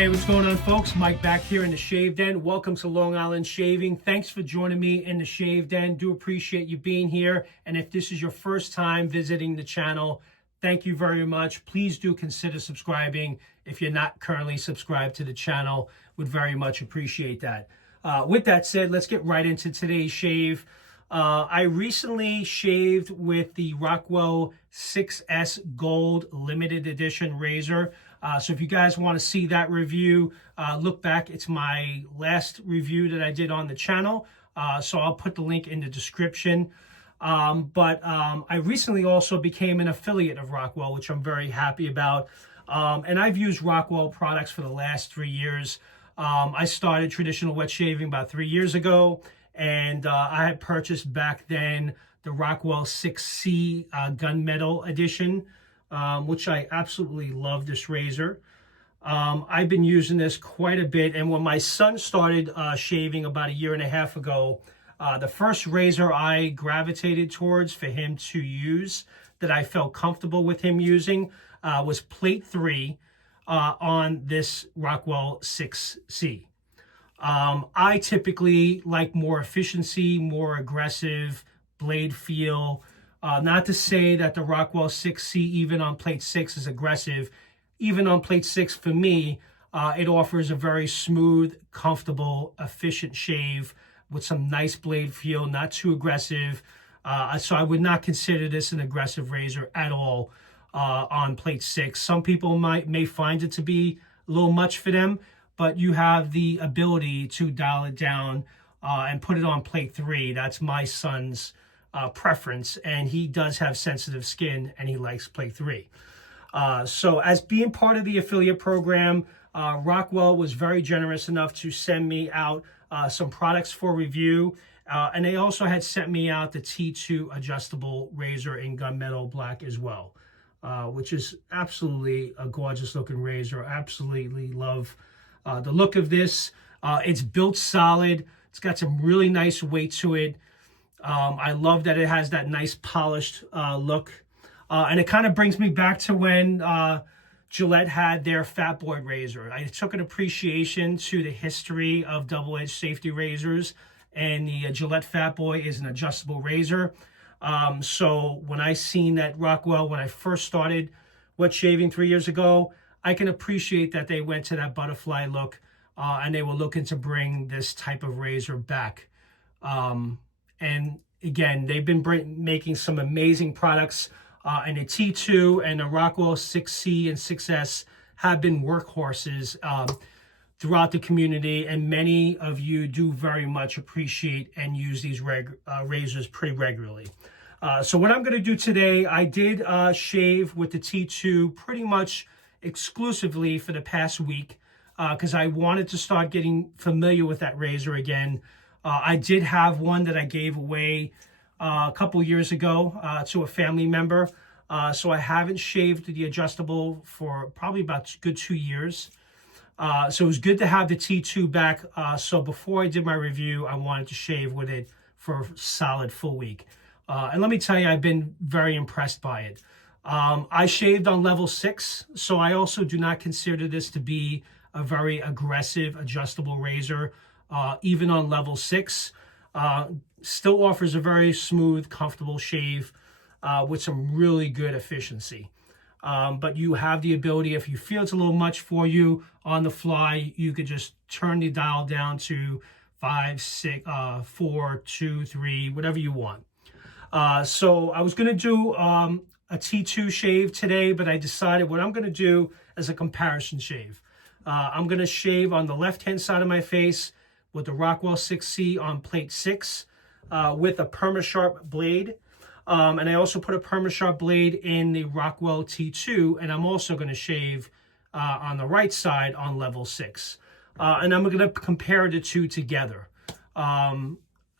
Hey, what's going on, folks? Mike back here in the Shave Den. Welcome to Long Island Shaving. Thanks for joining me in the Shave Den. Do appreciate you being here. And if this is your first time visiting the channel, thank you very much. Please do consider subscribing if you're not currently subscribed to the channel. Would very much appreciate that. With that said, let's get right into today's shave. I recently shaved with the Rockwell 6S Gold Limited Edition razor. So if you guys want to see that review, look back. It's my last review that I did on the channel. So I'll put the link in the description. I recently also became an affiliate of Rockwell, which I'm very happy about. And I've used Rockwell products for the last 3 years. I started traditional wet shaving about 3 years ago. And I had purchased back then the Rockwell 6C Gunmetal Edition, which I absolutely love this razor. I've been using this quite a bit. And when my son started shaving about 1.5 years ago, the first razor I gravitated towards for him to use that I felt comfortable with him using was plate 3 on this Rockwell 6C. I typically like more efficiency, more aggressive blade feel. Not to say that the Rockwell 6C, even on plate 6, is aggressive. Even on plate 6, for me, it offers a very smooth, comfortable, efficient shave with some nice blade feel, not too aggressive. So I would not consider this an aggressive razor at all on plate 6. Some people may find it to be a little much for them, but you have the ability to dial it down and put it on plate 3. That's my son's preference, and he does have sensitive skin, and he likes plate 3. So as being part of the affiliate program, Rockwell was very generous enough to send me out some products for review, and they also had sent me out the T2 adjustable razor in gunmetal black as well, which is absolutely a gorgeous looking razor. Absolutely love the look of this. It's built solid. It's got some really nice weight to it. I love that it has that nice polished look. And it kind of brings me back to when Gillette had their Fat Boy razor. I took an appreciation to the history of double-edged safety razors, and the Gillette Fat Boy is an adjustable razor. So when I seen that Rockwell, when I first started wet shaving 3 years ago, I can appreciate that they went to that butterfly look, and they were looking to bring this type of razor back. And again, they've been making some amazing products, and the T2 and the Rockwell 6C and 6S have been workhorses throughout the community, and many of you do very much appreciate and use these razors pretty regularly. So what I'm going to do today, I did shave with the T2 pretty much exclusively for the past week because I wanted to start getting familiar with that razor again. I did have one that I gave away a couple years ago to a family member. So I haven't shaved the adjustable for probably about a good 2 years. So it was good to have the T2 back. So before I did my review, I wanted to shave with it for a solid full week. And let me tell you, I've been very impressed by it. I shaved on level 6, so I also do not consider this to be a very aggressive adjustable razor. Even on level 6, still offers a very smooth, comfortable shave with some really good efficiency. But you have the ability, if you feel it's a little much for you on the fly, you could just turn the dial down to 5, 6, 4, 2, 3, whatever you want. So I was going to do a T2 shave today, but I decided what I'm going to do is a comparison shave. I'm going to shave on the left-hand side of my face with the Rockwell 6C on plate 6 with a PermaSharp blade. And I also put a PermaSharp blade in the Rockwell T2, and I'm also going to shave on the right side on level 6. And I'm going to compare the two together. I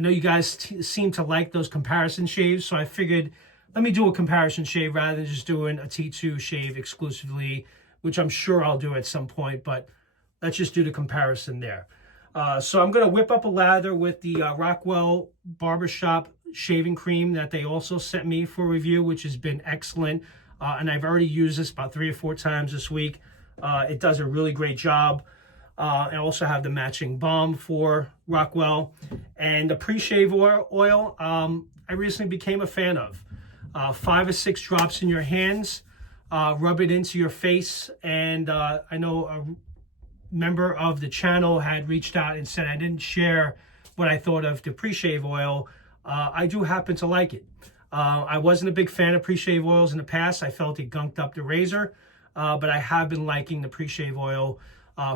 know you guys seem to like those comparison shaves, so I figured let me do a comparison shave rather than just doing a T2 shave exclusively, which I'm sure I'll do at some point, but let's just do the comparison there. So I'm going to whip up a lather with the Rockwell Barbershop shaving cream that they also sent me for review, which has been excellent. And I've already used this about 3 or 4 times this week. It does a really great job. I also have the matching balm for Rockwell, and the pre-shave oil I recently became a fan of. 5 or 6 drops in your hands, rub it into your face, and I know a member of the channel had reached out and said I didn't share what I thought of the pre-shave oil. I do happen to like it. I wasn't a big fan of pre-shave oils in the past. I felt it gunked up the razor, but I have been liking the pre-shave oil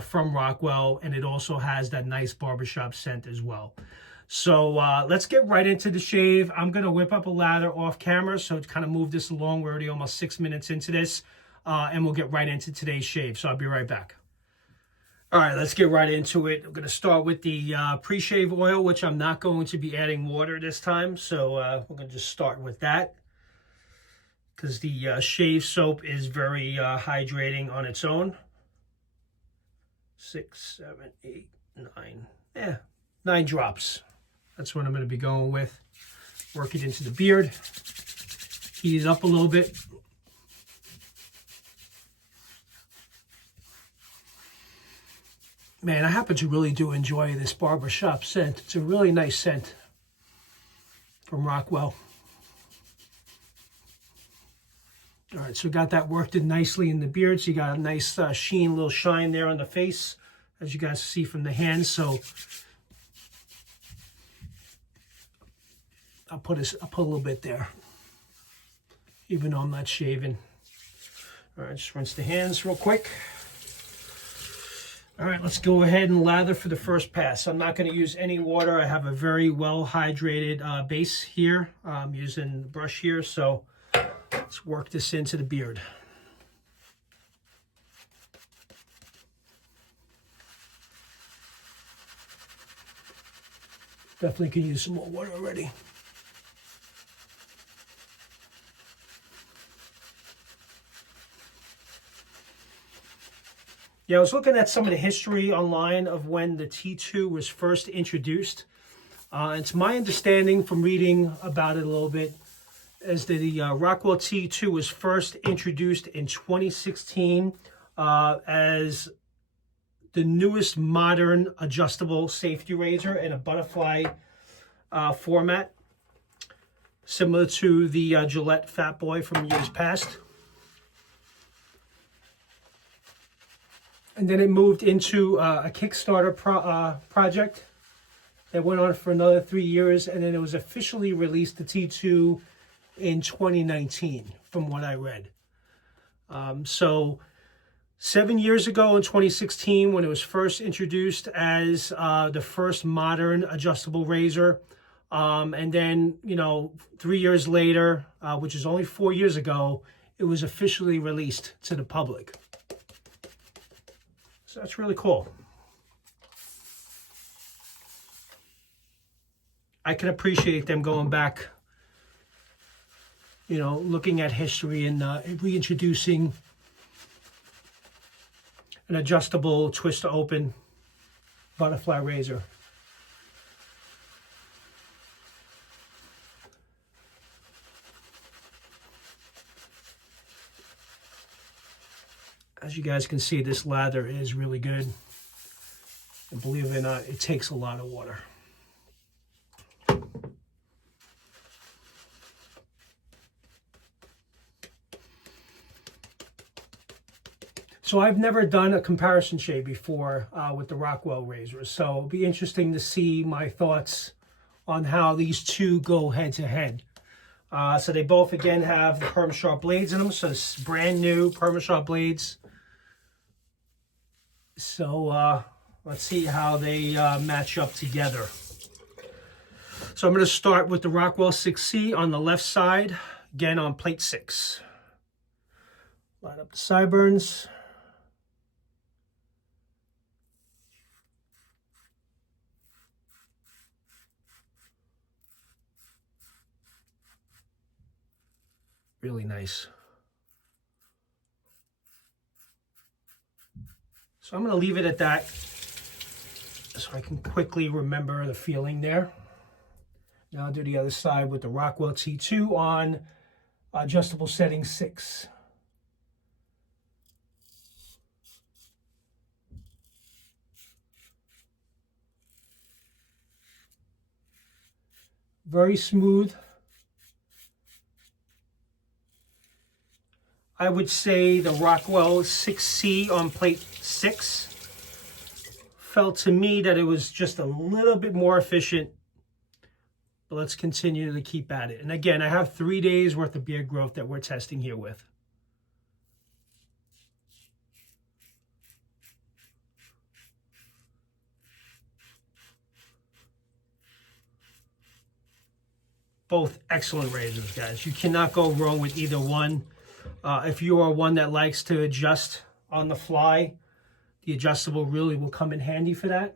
from Rockwell, and it also has that nice barbershop scent as well. So let's get right into the shave. I'm going to whip up a lather off camera, so to kind of move this along. We're already almost 6 minutes into this, and we'll get right into today's shave. So I'll be right back. All right, let's get right into it. I'm going to start with the pre-shave oil, which I'm not going to be adding water this time. So we're going to just start with that, because the shave soap is very hydrating on its own. 6, 7, 8, 9. Yeah, 9 drops. That's what I'm going to be going with. Work it into the beard. Heat it up a little bit. Man, I happen to really do enjoy this barbershop scent. It's a really nice scent from Rockwell. All right, so we got that worked in nicely in the beard. So you got a nice sheen, little shine there on the face, as you guys see from the hands. So I'll put a little bit there, even though I'm not shaving. All right, just rinse the hands real quick. All right, let's go ahead and lather for the first pass. I'm not going to use any water. I have a very well hydrated base here. I'm using the brush here, so let's work this into the beard. Definitely can use some more water already. Yeah, I was looking at some of the history online of when the T2 was first introduced. It's my understanding from reading about it a little bit is that the Rockwell T2 was first introduced in 2016 as the newest modern adjustable safety razor in a butterfly format, similar to the Gillette Fat Boy from years past. And then it moved into a Kickstarter project that went on for another 3 years, and then it was officially released, the T2, in 2019, from what I read. So 7 years ago in 2016, when it was first introduced as the first modern adjustable razor, and then, 3 years later, which is only 4 years ago, it was officially released to the public. So that's really cool. I can appreciate them going back, looking at history and reintroducing an adjustable twist to open butterfly razor. As you guys can see, this lather is really good. And believe it or not, it takes a lot of water. So I've never done a comparison shave before with the Rockwell Razors. So it'll be interesting to see my thoughts on how these two go head to head. So they both, again, have the perm sharp blades in them. So it's brand new perm sharp blades. So let's see how they match up together. So I'm going to start with the Rockwell 6C on the left side, again on plate 6. Line up the sideburns. Really nice. So I'm going to leave it at that so I can quickly remember the feeling there. Now I'll do the other side with the Rockwell T2 on adjustable setting 6. Very smooth. I would say the Rockwell 6C on plate 6 felt to me that it was just a little bit more efficient. But let's continue to keep at it. And again, I have 3 days worth of beard growth that we're testing here with. Both excellent razors, guys. You cannot go wrong with either one. If you are one that likes to adjust on the fly, the adjustable really will come in handy for that.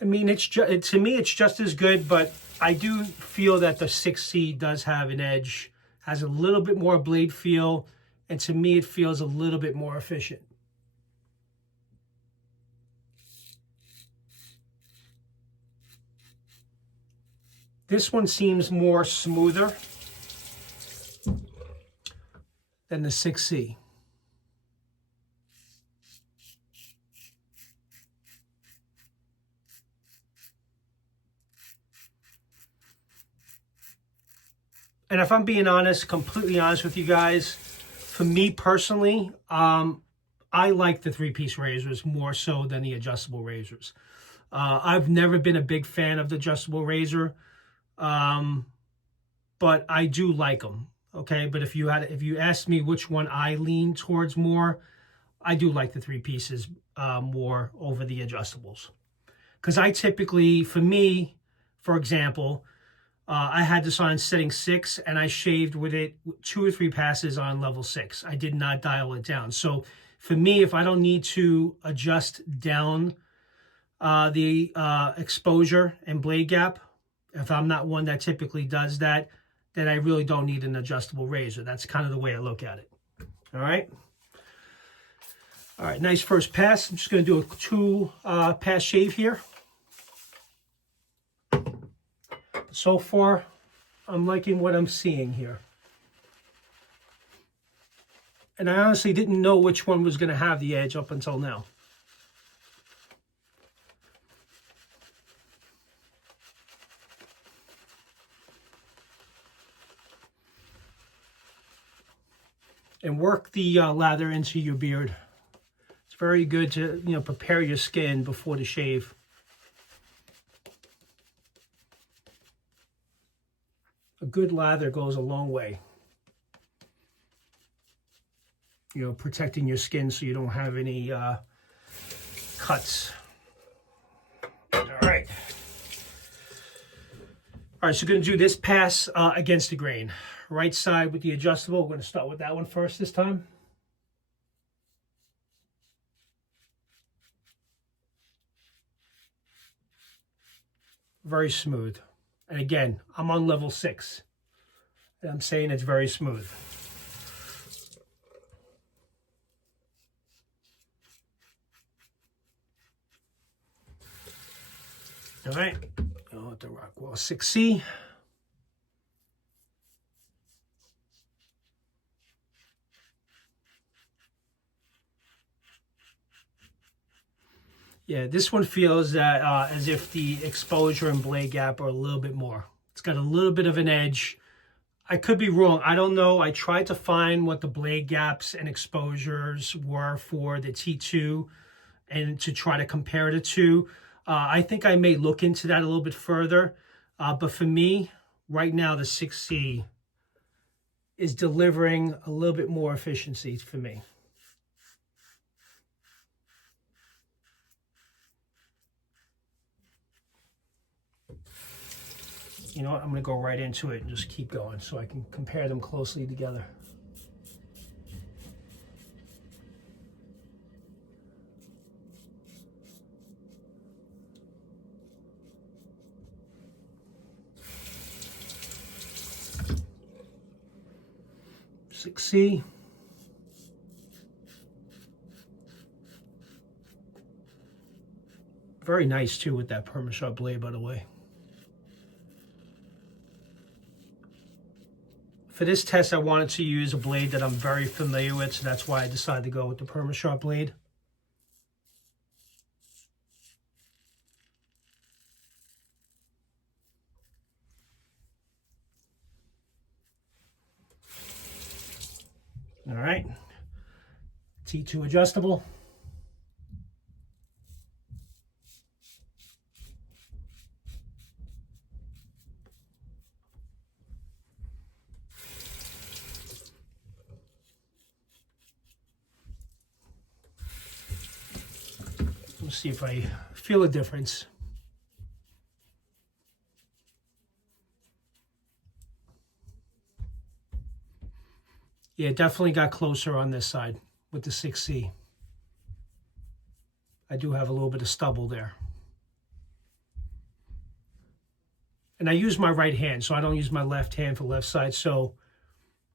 I mean, to me, it's just as good, but I do feel that the 6C does have an edge, has a little bit more blade feel, and to me, it feels a little bit more efficient. This one seems more smoother than the 6C. And if I'm being honest, completely honest with you guys, for me personally, I like the 3-piece razors more so than the adjustable razors. I've never been a big fan of the adjustable razor, but I do like them. Okay, but if you asked me which one I lean towards more, I do like the 3 pieces more over the adjustables. Because I typically, for me, for example, I had this on setting 6 and I shaved with it 2 or 3 passes on level 6. I did not dial it down. So for me, if I don't need to adjust down the exposure and blade gap, if I'm not one that typically does that, then I really don't need an adjustable razor. That's kind of the way I look at it. All right. All right, nice first pass. I'm just going to do a 2 pass shave here. So far, I'm liking what I'm seeing here. And I honestly didn't know which one was going to have the edge up until now. And work the lather into your beard. It's very good to, prepare your skin before the shave. A good lather goes a long way. Protecting your skin so you don't have any cuts. All right. All right, so we're going to do this pass against the grain. Right side with the adjustable. We're going to start with that one first this time. Very smooth. And again, I'm on level 6. And I'm saying it's very smooth. All right, go with the Rockwell 6C. Yeah, this one feels that as if the exposure and blade gap are a little bit more. It's got a little bit of an edge. I could be wrong. I don't know. I tried to find what the blade gaps and exposures were for the T2 and to try to compare the two. I think I may look into that a little bit further. But for me, right now, the 6C is delivering a little bit more efficiency for me. You know what, I'm going to go right into it and just keep going so I can compare them closely together. C. Very nice too with that perma-sharp blade, by the way. For this test, I wanted to use a blade that I'm very familiar with, so that's why I decided to go with the PermaSharp blade. All right, T2 adjustable. Let's see if I feel a difference. Yeah, it definitely got closer on this side with the 6C. I do have a little bit of stubble there. And I use my right hand, so I don't use my left hand for left side. So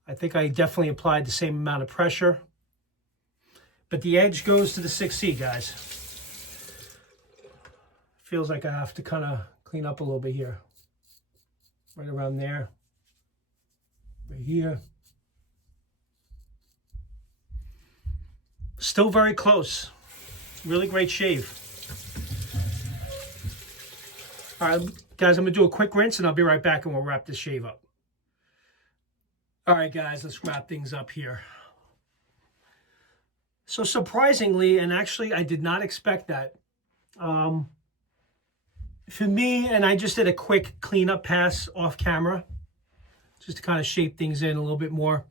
I think I definitely applied the same amount of pressure. But the edge goes to the 6C, guys. Feels like I have to kind of clean up a little bit here. Right around there. Right here. Still very close. Really great shave. All right, guys, I'm going to do a quick rinse, and I'll be right back, and we'll wrap this shave up. All right, guys, let's wrap things up here. So surprisingly, and actually I did not expect that, for me, and I just did a quick cleanup pass off camera, just to kind of shape things in a little bit more.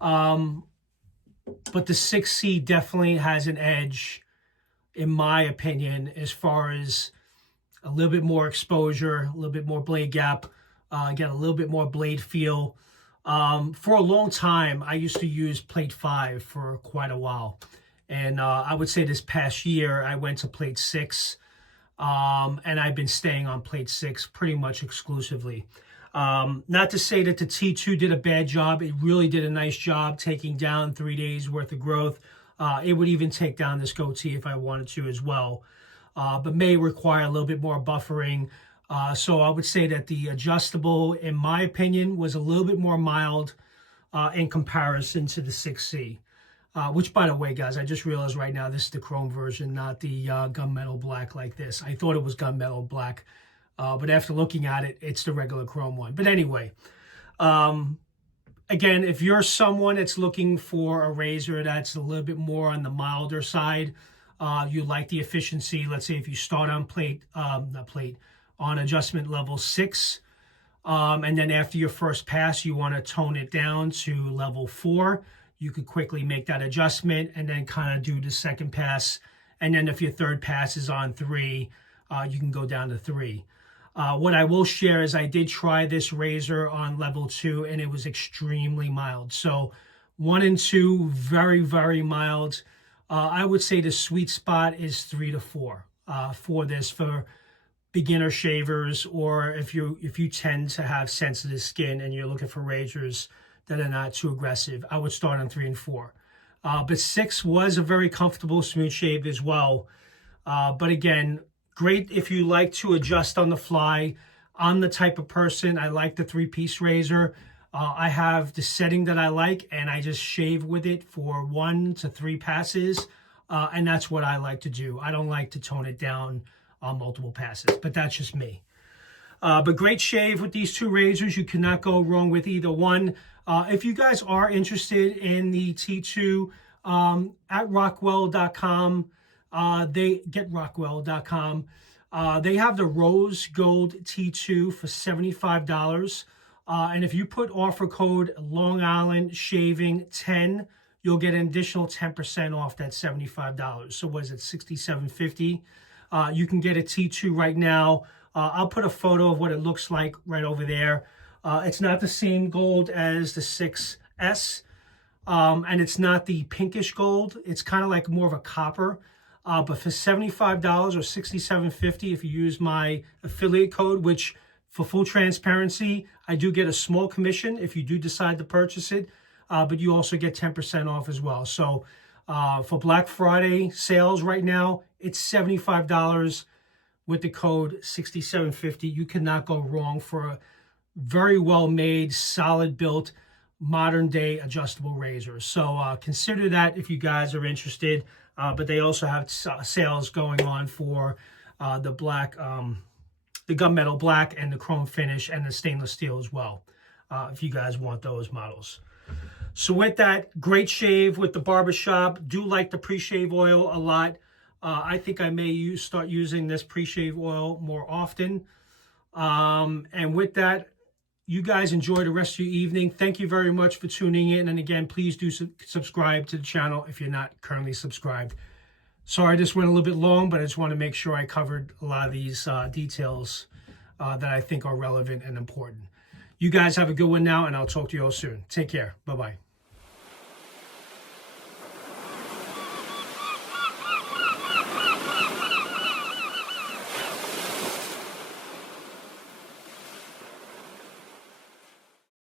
But the 6C definitely has an edge, in my opinion, as far as a little bit more exposure, a little bit more blade gap, get a little bit more blade feel. For a long time, I used to use plate 5 for quite a while. And I would say this past year, I went to plate 6. And I've been staying on plate 6 pretty much exclusively. Not to say that the T2 did a bad job. It really did a nice job taking down 3 days worth of growth. It would even take down this goatee if I wanted to as well. But may require a little bit more buffering. So I would say that the adjustable, in my opinion, was a little bit more mild in comparison to the 6C. Which, by the way, guys, I just realized right now this is the chrome version, not the gunmetal black like this. I thought it was gunmetal black, but after looking at it, it's the regular chrome one. But anyway, again, if you're someone that's looking for a razor that's a little bit more on the milder side, you like the efficiency. Let's say if you start on on adjustment level 6, and then after your first pass, you want to tone it down to level 4. You could quickly make that adjustment and then kind of do the second pass. And then if your third pass is on 3, you can go down to 3. What I will share is I did try this razor on level 2, and it was extremely mild. So 1 and 2, very, very mild. I would say the sweet spot is 3 to 4 for this, for beginner shavers, or if you tend to have sensitive skin and you're looking for razors that are not too aggressive, I would start on 3 and 4. But 6 was a very comfortable smooth shave as well. But again, great if you like to adjust on the fly. I'm the type of person, I like the 3-piece razor. I have the setting that I like, and I just shave with it for 1 to 3 passes. And that's what I like to do. I don't like to tone it down on multiple passes, but that's just me. But great shave with these 2 razors. You cannot go wrong with either one. If you guys are interested in the T2, at Rockwell.com, they get Rockwell.com. They have the Rose Gold T2 for $75. And if you put offer code LongIslandShaving10, you'll get an additional 10% off that $75. So what is it, $67.50? You can get a T2 right now. I'll put a photo of what it looks like right over there. It's not the same gold as the 6S, and it's not the pinkish gold. It's kind of like more of a copper. But for $75 or $67.50, if you use my affiliate code, which for full transparency, I do get a small commission if you do decide to purchase it, but you also get 10% off as well. So for Black Friday sales right now, it's $75 with the code $67.50. You cannot go wrong for a very well made, solid built modern day adjustable razors. So consider that if you guys are interested. But they also have sales going on for the black, the gunmetal black and the chrome finish and the stainless steel as well, if you guys want those models. So with that, great shave with the barbershop. Do like the pre-shave oil a lot. I think I may start using this pre-shave oil more often. And with that, you guys enjoy the rest of your evening. Thank you very much for tuning in. And again, please do subscribe to the channel if you're not currently subscribed. Sorry, this went a little bit long, but I just want to make sure I covered a lot of these details that I think are relevant and important. You guys have a good one now, and I'll talk to you all soon. Take care. Bye-bye.